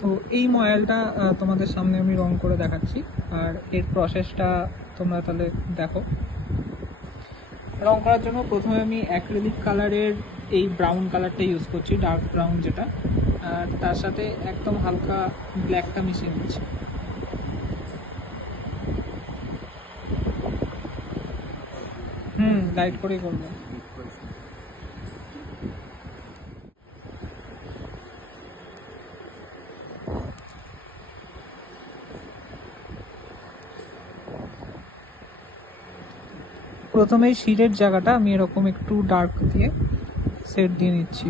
তো এই ময়ালটা তোমাদের সামনে আমি রং করে দেখাচ্ছি। আর এর প্রসেসটা তোমরা তাহলে দেখো। রং করার জন্য প্রথমে আমি অ্যাক্রিলিক কালারের এই ব্রাউন কালারটা ইউজ করছি ডার্ক ব্রাউন যেটা। আর তার সাথে একদম হালকা ব্ল্যাকটা মিশিয়ে নিচ্ছি। হুম লাইট করেই করব। প্রথমে শিরের জায়গাটা আমি এরকম একটু ডার্ক দিয়ে সেট দিয়ে নিচ্ছি।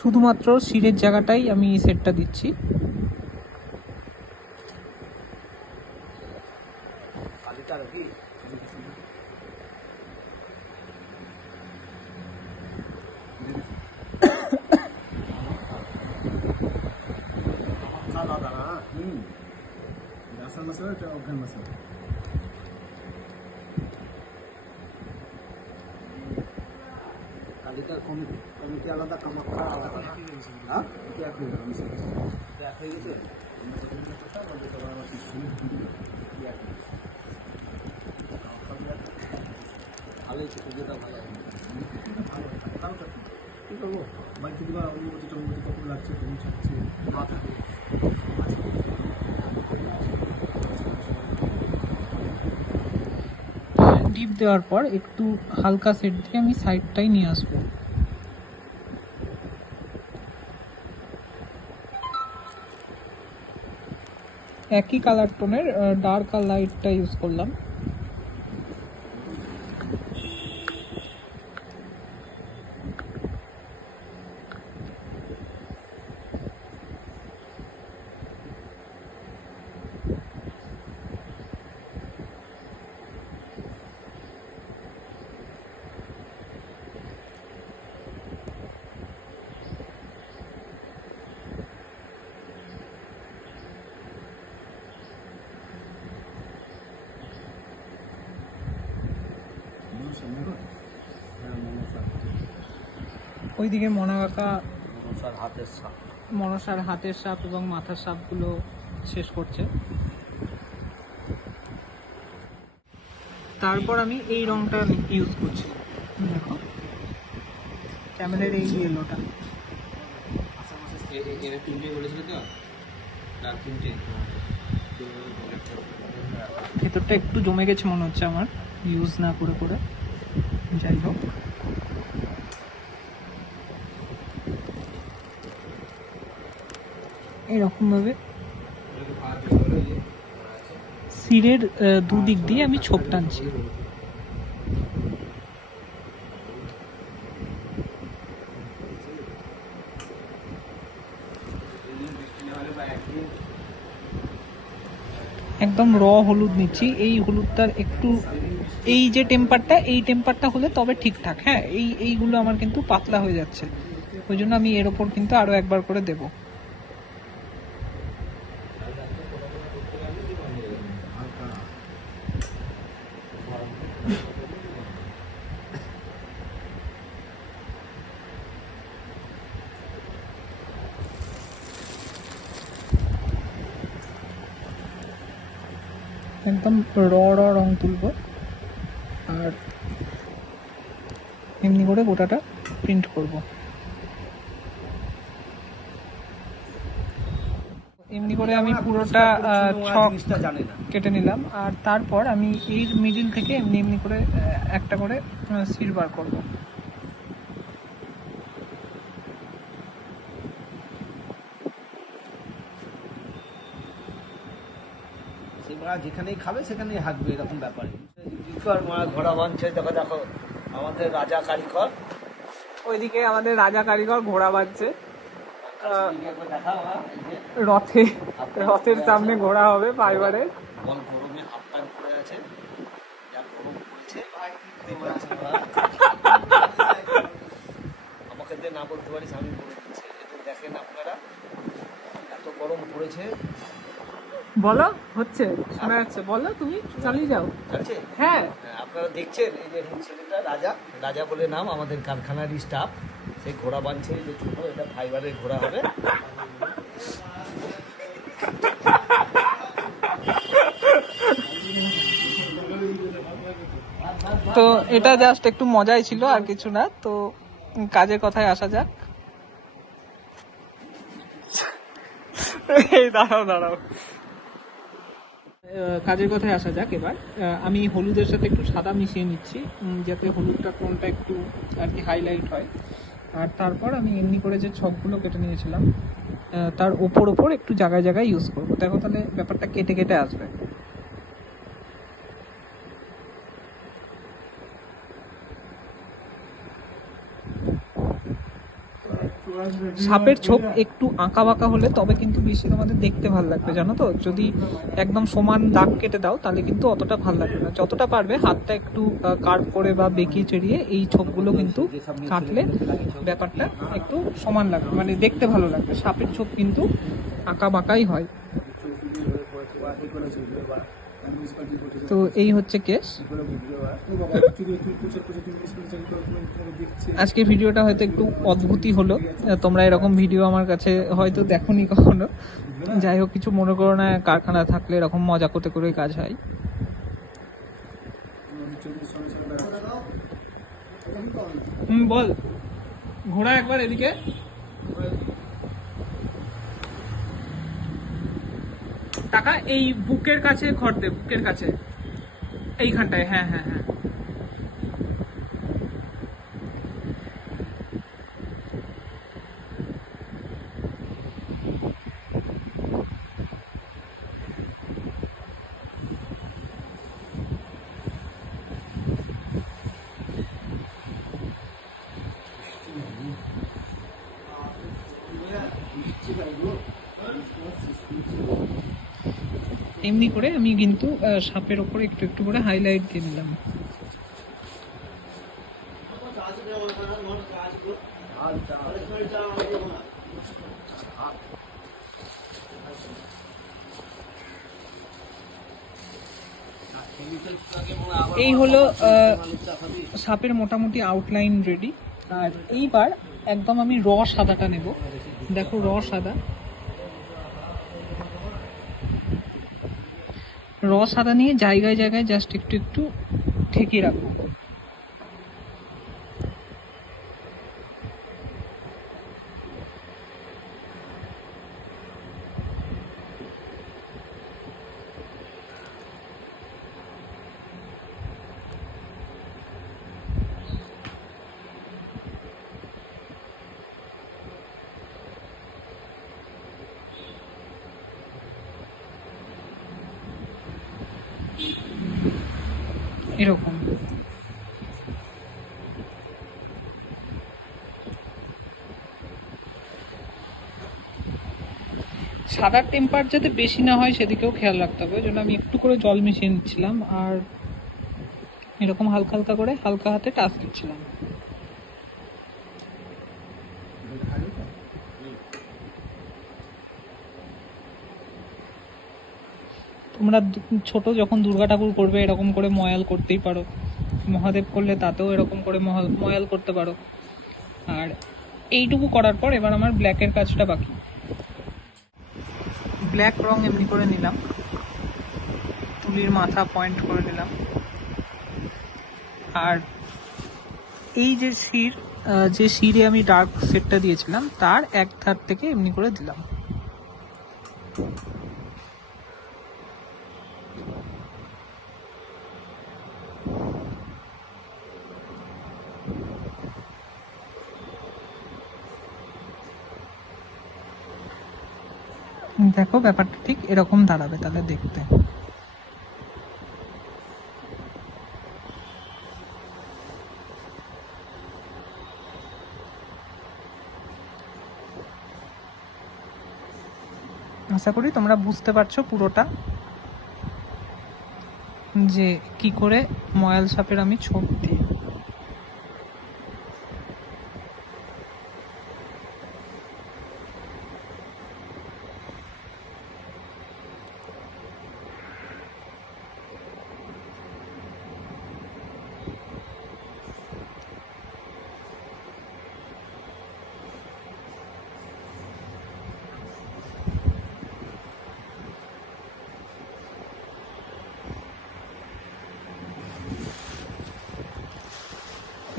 শুধুমাত্র শিরের জায়গাটাই আমি সেটটা দিচ্ছি কালিটা রাখি সাদা দানা হুম বেসন মশলা এটা অজ্ঞান মশলা কালিকার কমিটি কমিটি আলাদা আলাদা হ্যাঁ এক হয়ে গেল এক ভালো ভালো করব? বাড়িতে দিবা অনুমতি টনুমতি কখন লাগছে, কখন ছাড়ছে? না থাকে ডিপ দেওয়ার পর একটু হালকা সেট দিয়ে আমি সাইডটাই নিয়ে আসব। একই কালার টোনের ডার্ক আর লাইটটা ইউজ করলাম। ওইদিকে মনা কাকা মনসার হাতের সাপ। মনসার হাতের সাপ এবং মাথার সাপগুলো শেষ করছে। তারপর আমি এই রংটা ইউজ করছি। দেখো। ক্যামেরার এই ইয়েলোটা ভেতরটা একটু জমে গেছে মনে হচ্ছে আমার। ইউজ না করে করে। যাই হোক। এরকমভাবে। সিরের দুদিক দিয়ে আমি ছোপ টানছি। একদম র হলুদ নিচ্ছি। এই হলুদটার একটু, এই যে টেম্পারটা, এই টেম্পারটা হলে তবে ঠিকঠাক হ্যাঁ এই, এইগুলো আমার কিন্তু পাতলা হয়ে যাচ্ছে। ওই জন্য আমি এর ওপর কিন্তু আরও একবার করে দেব। একদম র র রং তুলবো। আর এমনি করে গোটাটা প্রিন্ট করব। এমনি করে আমি পুরোটা ছক কেটে নিলাম। আর তারপর আমি এর মিডিল থেকে এমনি এমনি করে একটা করে সিল বার করব। সেই যেখানেই খাবে সেখানেই হাঁকবে এরকম ব্যাপার। কারিকর মারা ঘোড়া বাঁধছে দেখো দেখো আমাদের রাজা কারিকর ওইদিকে আমাদের রাজা কারিগর ঘোড়া একবার দেখাও হ্যাঁ, রথে রথের সামনে ঘোড়া হবে পড়েছে। আমাকে না বলতে পারিস আমি বলে দিচ্ছি। দেখেন আপনারা এত গরম পড়েছে। বলো হচ্ছে শোনা যাচ্ছে। বলো তুমি চালিয়ে যাও। হ্যাঁ। হ্যাঁ, আপনারা দেখছেন এই যে ছেলেটা রাজা রাজা বলে নাম আমাদের কারখানারই স্টাফ সেই ঘোড়া বানছে যে ছোট এটা ফাইবারের ঘোড়া হবে। তো এটা জাস্ট একটু মজাই ছিল আর কিছু না। তো কাজের কথায় আসা যাক। এই দাঁড়াও দাঁড়াও। কাজের কথায় আসা যাক এবার। আমি হলুদের সাথে একটু সাদা মিশিয়ে নিচ্ছি যাতে হলুদটা কোনটা একটু আর কি হাইলাইট হয়। আর তারপর আমি এমনি করে যে ছকগুলো কেটে নিয়েছিলাম তার ওপর ওপর একটু জায়গায় জায়গায় ইউজ করব। দেখো তাহলে ব্যাপারটা কেটে কেটে আসবে। সাপের ছোপ একটু আঁকা বাঁকা হলে তবে কিন্তু বেশি তোমাদের দেখতে ভালো লাগবে, জানো তো? যদি একদম সমান দাগ কেটে দাও, তাহলে কিন্তু অতটা ভালো লাগবে না। যতটা পারবে হাতটা একটু কার্ভ করে বা বেঁকিয়ে চেড়িয়ে এই ছোপগুলো কিন্তু কাটলে ব্যাপারটা একটু সমান লাগবে মানে দেখতে ভালো লাগবে। সাপের ছোপ কিন্তু আঁকা বাঁকাই হয়। তো এই হচ্ছে কেস আজকের ভিডিওটা হয়তো একটু অদ্ভুতই হলো। তোমরা এরকম ভিডিও আমার কাছে হয়তো দেখোনি কখনো। যাই হোক, কিছু মনে করো না, কারখানা থাকলে এরকম মজা করতে করে কাজ হয়। বল। ঘোড়া একবার এদিকে। টাকা এই বুকের কাছে ঘর দে বুকের কাছে। এইখানটায় হ্যাঁ হ্যাঁ হ্যাঁ। এমনি করে আমি কিন্তু সাপের ওপরে একটু একটু করে হাইলাইট দিয়ে নিলাম। এই হলো সাপের মোটামুটি আউটলাইন রেডি আর এইবার একদম আমি র সাদাটা নেব। দেখো র সাদা। র সাদা নিয়ে জায়গায় জায়গায় জাস্ট একটু একটু ঠেকিয়ে রাখব। এরকম। সাদার টেম্পার যাতে বেশি না হয় সেদিকেও খেয়াল রাখতে হবে, ওই জন্য আমি একটু করে জল মিশিয়ে নিচ্ছিলাম, আর এরকম হালকা হালকা করে হালকা হাতে টাচ দিচ্ছিলাম। তোমরা ছোট যখন দুর্গা ঠাকুর করবে, এরকম করে ময়াল করতেই পারো। মহাদেব করলে তাতেও এরকম করে মহাল- ময়াল করতে পারো। আর এইটুকু করার পর এবার আমার ব্ল্যাকের কাজটা বাকি। ব্ল্যাক রং এমনি করে নিলাম। তুলির মাথা পয়েন্ট করে নিলাম। আর এই যে শির যে শিরে আমি ডার্ক সেটটা দিয়েছিলাম, তার এক ধার থেকে এমনি করে দিলাম। দেখো, ব্যাপারটা ঠিক এরকম দাঁড়াবে তাহলে দেখতে। আশা করি তোমরা বুঝতে পারছ পুরোটা, যে কি করে ময়াল সাপের আমি ছোপ দিই।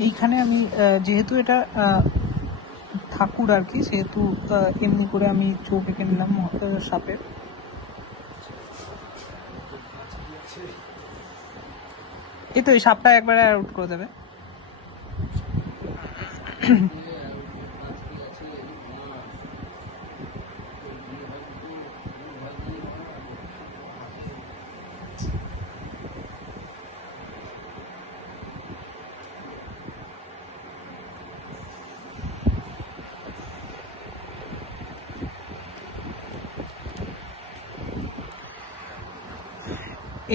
এইখানে আমি যেহেতু এটা ঠাকুর আর কি, সেহেতু এমনি করে আমি চোখ এঁকে নিলাম সাপের এই তো এই সাপটা একবারে আউট করে দেবে।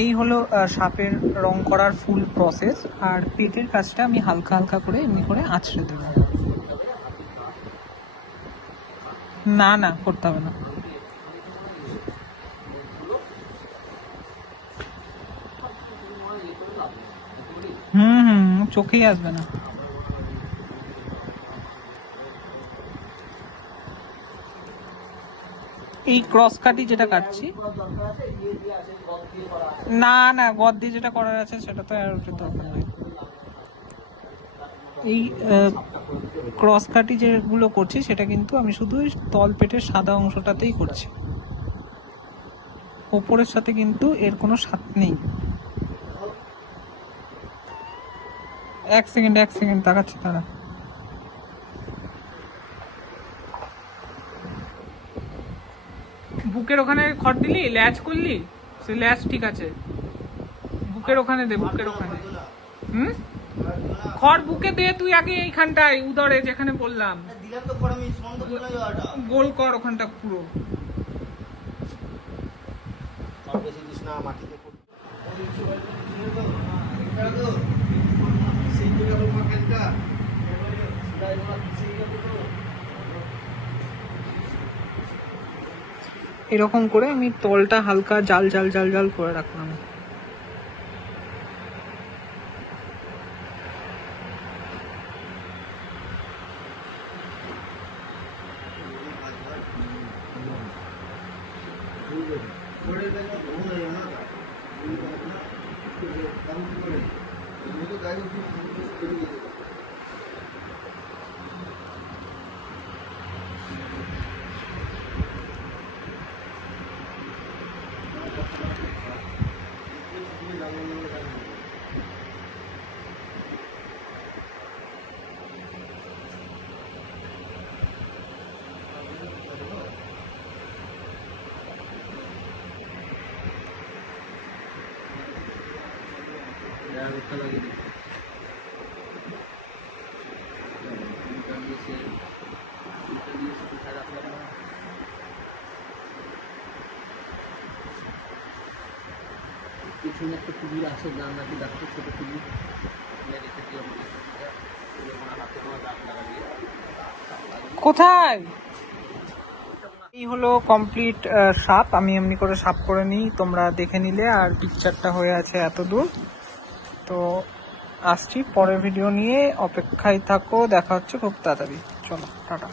এই হলো সাপের রং করার ফুল প্রসেস আর পেটের কাজটা আমি হালকা হালকা করে এমনি করে আছড়ে দেব। না না, করতে হবে না। হুম হুম, চোখেই আসবে না। এই ক্রস কাটি যেটা কাটছি। না না, গদ দিয়ে যেটা করার আছে সেটা তো আর ওটা দরকার নেই। এই ক্রস কাটি যেগুলো করছি সেটা কিন্তু আমি শুধু তল পেটের সাদা অংশটাতেই করছি। ওপরের সাথে কিন্তু এর কোনো স্বাদ নেই। এক সেকেন্ড এক সেকেন্ড, তাকাচ্ছে, তারা। বুকের ওখানে খড় দিলি ল্যাচ করলি সে ল্যাচ ঠিক আছে। বুকের ওখানে দে বুকের ওখানে। হুম? খড় বুকে দে তুই আগে এইখানটায় উদরে যেখানে বললাম। গোল কর ওখানটা পুরো। সেই এরকম করে আমি তলটা হালকা জাল জাল জাল জাল করে রাখলাম পরে দেখো ধরুন এই আমার দাম করে আমি তো গাড়ি করে গেছে পিছনে একটা কুমির আছে গান নাকি ডাক্তার ছোট কুমির। কোথায়? এই হলো কমপ্লিট সাপ। আমি এমনি করে সাপ করে নিই। তোমরা দেখে নিলে আর পিকচারটা হয়ে আছে এত দূর তো আসছি পরের ভিডিও নিয়ে। অপেক্ষায় থাকো। দেখা হচ্ছে খুব তাড়াতাড়ি। চলো, টাটা।